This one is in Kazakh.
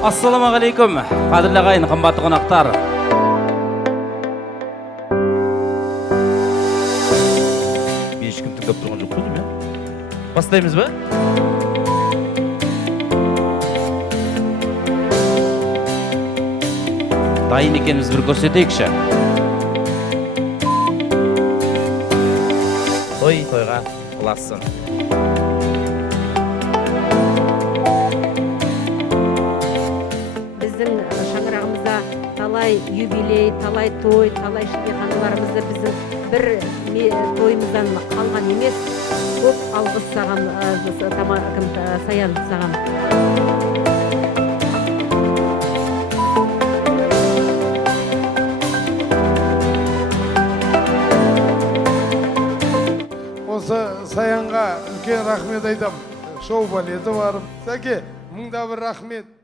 Ассаламағалейкум, қадірлі ағайын, қымбатты қонақтар. Мен ешкім тыңдап тұрған жоқ қой деймін, иә? Бастаймыз ба? Дайын екеніміз бір көрсетейікші. Той тойға ұласын. Біздің шаңырағымызда талай юбилей, талай той, талай шілдеханаларымызды біздің бір тойымыздан қалған емес. Көп алғыс саған, Саян саған. Осы Саянға үлкен рахмет айтам. Шоу балеті барып. Сәке, мыңда бір рахмет.